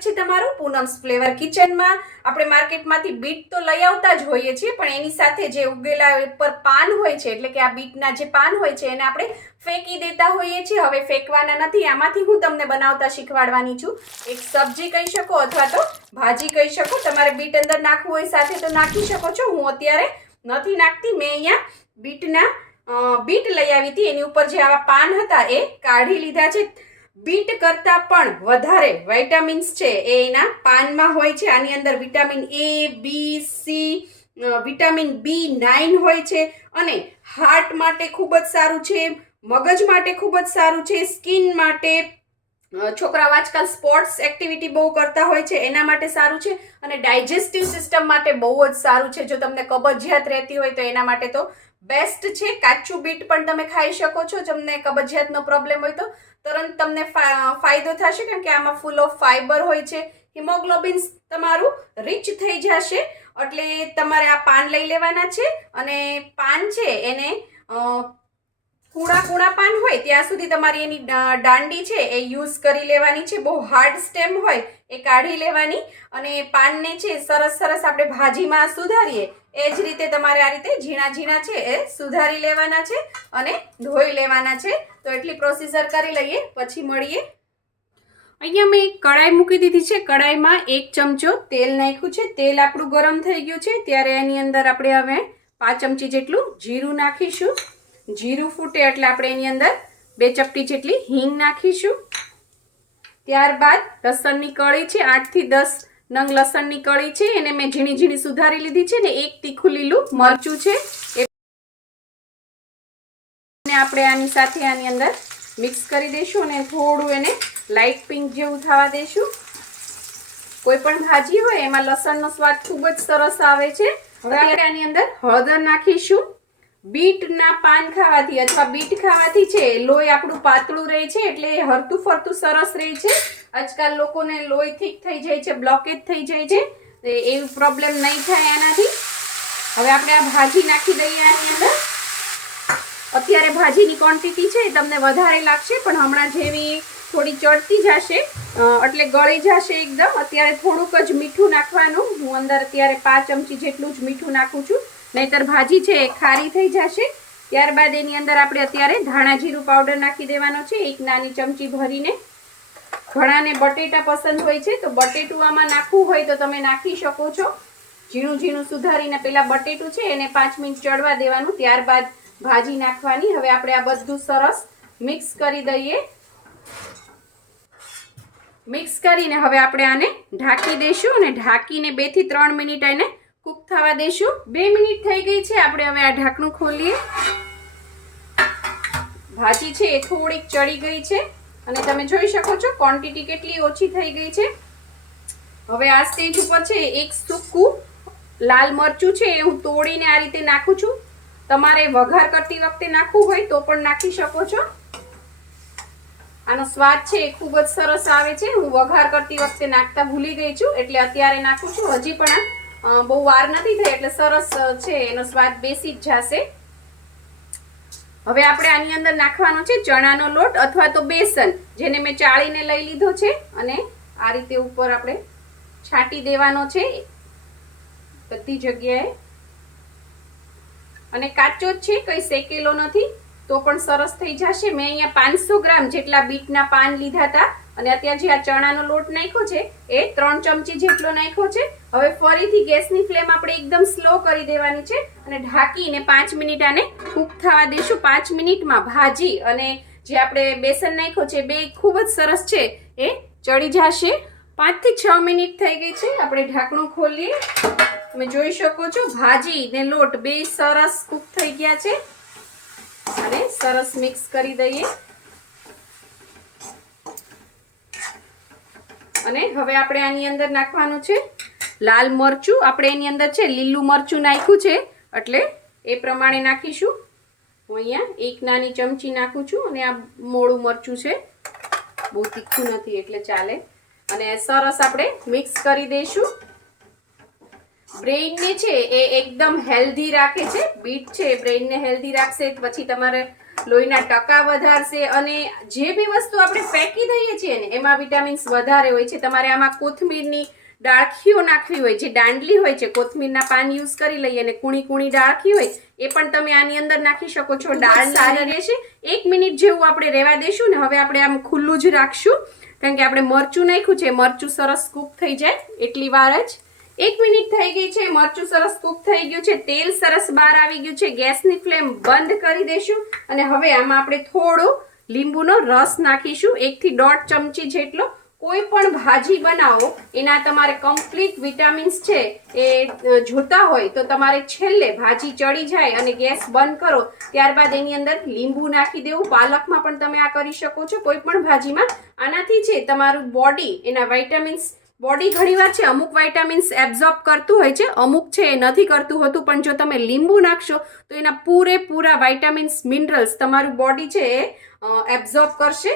સ્વાગત છે તમારું પૂનમ્સ ફ્લેવર કિચનમાં। આપણે માર્કેટમાંથી બીટ તો લઈ આવતા જ હોઈએ છીએ, પણ એની સાથે જે ઉગેલા ઉપર પાન હોય છે, એટલે કે આ બીટના જે પાન હોય છે એને આપણે ફેંકી દેતા હોઈએ છીએ। હવે ફેંકવાના નથી, આમાંથી હું તમને બનાવતા શીખવાડવાની છું। એક સબ્જી કહી શકો અથવા તો ભાજી કહી શકો। તમારે બીટ અંદર નાખવું હોય સાથે તો નાખી શકો છો। હું અત્યારે નથી નાખતી, મેં અહીંયા બીટ લઈ આવી હતી, એની ઉપર જે આવા પાન હતા એ કાઢી લીધા છે। બીટ કરતા પણ વધારે વિટામિન્સ છે એ એના પાનમાં હોય છે। આની અંદર vitamin A, B, C, vitamin B9 હોય છે અને હાર્ટ માટે ખૂબ જ સારું છે, મગજ માટે ખૂબ જ સારું છે, સ્કિન માટે, છોકરાઓ આજકાલ સ્પોર્ટ્સ એક્ટિવિટી બહુ કરતા હોય છે એના માટે સારું છે અને ડાયજેસ્ટિવ સિસ્ટમ માટે બહુ જ સારું છે। જો તમને કબજિયાત રહેતી હોય તો એના માટે તો બેસ્ટ છે। કાચું બીટ પણ તમે ખાઈ શકો છો। તમને કબજિયાતનો પ્રોબ્લેમ હોય તો તરત તમને ફાયદો થશે, કારણ કે આમાં ફૂલ ઓફ ફાઈબર હોય છે, હિમોગ્લોબિન તમારું રીચ થઈ જશે। એટલે તમારે આ પાન લઈ લેવાના છે અને પાન છે એને કૂણા પાન હોય ત્યાં સુધી તમારી એની દાંડી છે એ યુઝ કરી લેવાની છે। બહુ હાર્ડ સ્ટેમ હોય એ કાઢી લેવાની અને પાનને છે સરસ આપણે ભાજીમાં સુધારીએ એ જ રીતે તમારે આ રીતે ઝીણા ઝીણા છે એ સુધારી લેવાના છે અને ધોઈ લેવાના છે। તો એટલી પ્રોસીજર કરી લઈએ, પછી મળીએ। અહીંયા મેં કડાઈ મૂકી દીધી છે, કડાઈમાં 1 ચમચો તેલ નાખ્યું છે। તેલ આપણું ગરમ થઈ ગયું છે ત્યારે એની અંદર આપણે હવે 5 ચમચી જેટલું જીરું નાખીશું। જીરું ફૂટે એટલે આપણે એની અંદર 2 ચપટી જેટલી હિંગ નાખીશું। ત્યારબાદ લસણની કળી છે, 8 થી 10 નંગ લસણની કળી છે, એને મેં ઝીણી ઝીણી સુધારી લીધી છે ને 1 તીખું લીલું મરચું છે એને આપણે આની સાથે આની અંદર મિક્સ કરી દઈશું અને થોડું એને લાઇટ પિંક જેવું થવા દઈશું। કોઈ પણ ભાજી હોય એમાં લસણનો સ્વાદ ખૂબ જ સરસ આવે છે। હવે આપણે આની અંદર હળદર નાખીશું। બીટના પાન ખાવાથી અથવા બીટ ખાવાથી છે લોહી આપણું પાતળું રહે છે, એટલે હરતું ફરતું સરસ રહે છે। આજકાલ લોકોને લોહી થીક થઈ જાય છે, બ્લોકેજ થઈ જાય છે, એવું પ્રોબ્લેમ નહીં થાય આનાથી। હવે આપણે આ ભાજી નાખી દઈએ આની અંદર। અત્યારે ભાજીની ક્વોન્ટિટી છે તમને વધારે લાગશે, પણ હમણાં જેવી થોડી ચડતી જશે એટલે ગળી જશે એકદમ। અત્યારે થોડુંક જ મીઠું નાખવાનું, હું અંદર અત્યારે 5 ચમચી જેટલું જ મીઠું નાખું છું, નહીતર ભાજી છે એ ખારી થઈ જશે। ત્યારબાદ એની અંદર આપણે અત્યારે ધાણા જીરું પાવડર નાખી દેવાનો છે, 1 નાની ચમચી ભરીને। ઘણાને બટેટા પસંદ હોય છે તો બટેટું આમાં નાખવું હોય તો તમે નાખી શકો છો। ઝીણું ઝીણું સુધારીને પેલા બટેટું છે એને 5 મિનિટ ચડવા દેવાનું, ત્યારબાદ ભાજી નાખવાની। હવે આપણે આ બધું સરસ મિક્સ કરી દઈએ। મિક્સ કરીને હવે આપણે આને ઢાંકી દઈશું અને ઢાંકીને 2 થી 3 મિનિટ એને કૂક થવા દઈશું। 2 મિનિટ થઈ ગઈ છે, આપણે હવે આ ઢાંકણું ખોલીએ। ભાજી છે એ થોડીક ચડી ગઈ છે અને તમે જોઈ શકો છો ક્વોન્ટિટી કેટલી ઓછી થઈ ગઈ છે। હવે આ સ્ટેજ ઉપર છે એક સૂકું લાલ મરચું છે એ હું તોડીને આ રીતે નાખું છું। તમારે વઘાર કરતી વખતે નાખવું હોય તો પણ નાખી શકો છો। આનો સ્વાદ છે એ ખૂબ જ સરસ આવે છે। હું વઘાર કરતી વખતે નાખતા ભૂલી ગઈ છું એટલે અત્યારે નાખું છું। હજી પણ બહુ વાર નથી થઈ એટલે સરસ છે એનો સ્વાદ બેસી જ જશે। હવે આપણે આની અંદર નાખવાનો છે ચણાનો લોટ અથવા તો બેસન, જેને મેં ચાળીને લઈ લીધો છે અને આ રીતે ઉપર આપણે છાંટી દેવાનો છે બધી જગ્યાએ। અને કાચો જ છે, કંઈ શેકેલો નથી તો પણ સરસ થઈ જશે। મેં અહીંયા 500 ગ્રામ જેટલા બીટના પાન લીધા હતા અને અત્યારે જે આ ચણાનો લોટ નાખ્યો છે એ 3 ચમચી જેટલો નાખ્યો છે। હવે ફરીથી ગેસની ફ્લેમ આપણે એકદમ સ્લો કરી દેવાની છે અને ઢાંકીને 5 મિનિટ આને કૂક થવા દઈશું। 5 મિનિટમાં ભાજી અને જે આપણે બેસન નાખ્યો છે બે ખૂબ જ સરસ છે એ ચડી જશે। 5 થી 6 મિનિટ થઈ ગઈ છે, આપણે ઢાંકણું ખોલીએ। તમે જોઈ શકો છો ભાજી ને લોટ બે સરસ કૂક થઈ ગયા છે અને સરસ મિક્સ કરી દઈએ। અને હવે આપણે આની અંદર નાખવાનું છે લાલ મરચું। આપણે એની અંદર છે લીલું મરચું નાખ્યું છે એટલે એ પ્રમાણે નાખીશું। હું અહીંયા 1 નાની ચમચી નાખું છું અને આ મોળું મરચું છે, બહુ તીખું નથી એટલે ચાલે। અને સરસ આપણે મિક્સ કરી દઈશું। બ્રેઇનને છે એ એકદમ હેલ્ધી રાખે છે, બીટ છે બ્રેઇનને હેલ્ધી રાખશે। પછી તમારે લોહીના ટકા વધારશે અને જે બી વસ્તુ આપણે ફેંકી દઈએ છીએ ને એમાં વિટામિન્સ વધારે હોય છે. તમારે આમાં કોથમીરની ડાળખીઓ નાખવી હોય, જે દાંડલી હોય છે, કોથમીરના પાન યુઝ કરી લઈએ અને કૂણી કૂણી ડાળખી હોય એ પણ તમે આની અંદર નાખી શકો છો. દાળ સારી રહેશે. 1 મિનિટ જેવું આપણે રહેવા દેશું ને હવે આપણે આમ ખુલ્લું જ રાખશું કારણ કે આપણે મરચું નાખ્યું છે. મરચું સરસ કૂક થઈ જાય એટલી વાર જ. 1 મિનિટ થઈ ગઈ છે, મરચું સરસ કૂક થઈ ગયું છે, તેલ સરસ બહાર આવી ગયું છે. ગેસની ફ્લેમ બંધ કરી દઈશું અને હવે આમાં આપણે થોડો લીંબુનો રસ નાખીશું, 1 થી 1.5 ચમચી જેટલો. કોઈ પણ ભાજી બનાવો એના તમારે કમ્પ્લીટ વિટામિન્સ છે એ જોતા હોય તો તમારે છેલ્લે ભાજી ચડી જાય અને ગેસ બંધ કરો ત્યારબાદ એની અંદર લીંબુ નાખી દેવું. પાલકમાં પણ તમે આ કરી શકો છો, કોઈ પણ ભાજીમાં. આનાથી છે તમારું બોડી એના વિટામિન્સ બોડી ઘણીવાર છે અમુક વિટામિન્સ એબ્ઝોર્બ કરતું હોય છે, અમુક છે એ નથી કરતું હોતું, પણ જો તમે લીંબુ નાખશો તો એના પૂરેપૂરા વિટામિન્સ મિનરલ્સ તમારું બોડી છે એ એબ્ઝોર્બ કરશે.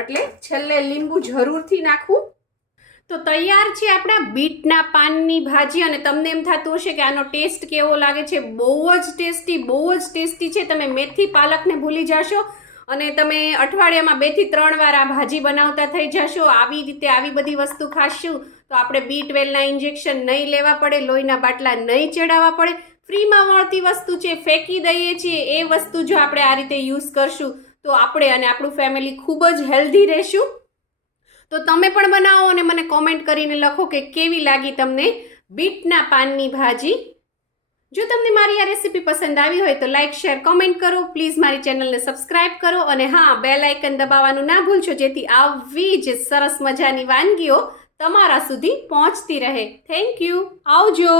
એટલે છેલ્લે લીંબુ જરૂરથી નાખવું. તો તૈયાર છે આપણા બીટના પાનની ભાજી અને તમને એમ થતું હશે કે આનો ટેસ્ટ કેવો લાગે છે. બહુ જ ટેસ્ટી છે. તમે મેથી પાલકને ભૂલી જશો અને તમે અઠવાડિયામાં 2 થી 3 વાર આ ભાજી બનાવતા થઈ જશો. આવી રીતે આવી બધી વસ્તુ ખાશું તો આપણે B12ના ઇન્જેક્શન નહીં લેવા પડે, લોહીના બાટલા નહીં ચડાવવા પડે. ફ્રીમાં મળતી વસ્તુ છે, ફેંકી દઈએ છીએ એ વસ્તુ જો આપણે આ રીતે યુઝ કરશું તો આપણે અને આપણું ફેમિલી ખૂબ જ હેલ્ધી રહેશું. તો તમે પણ બનાવો અને મને કોમેન્ટ કરીને લખો કે કેવી લાગી તમને બીટના પાનની ભાજી. જો તમને મારી આ રેસીપી પસંદ આવી હોય તો લાઇક, શેર, કોમેન્ટ કરો. પ્લીઝ મારી ચેનલને સબસ્ક્રાઇબ કરો અને હા, બેલ આઇકન દબાવવાનું ના ભૂલશો જેથી આવી જ સરસ મજાની વાનગીઓ તમારા સુધી પહોંચતી રહે. Thank you. આવજો.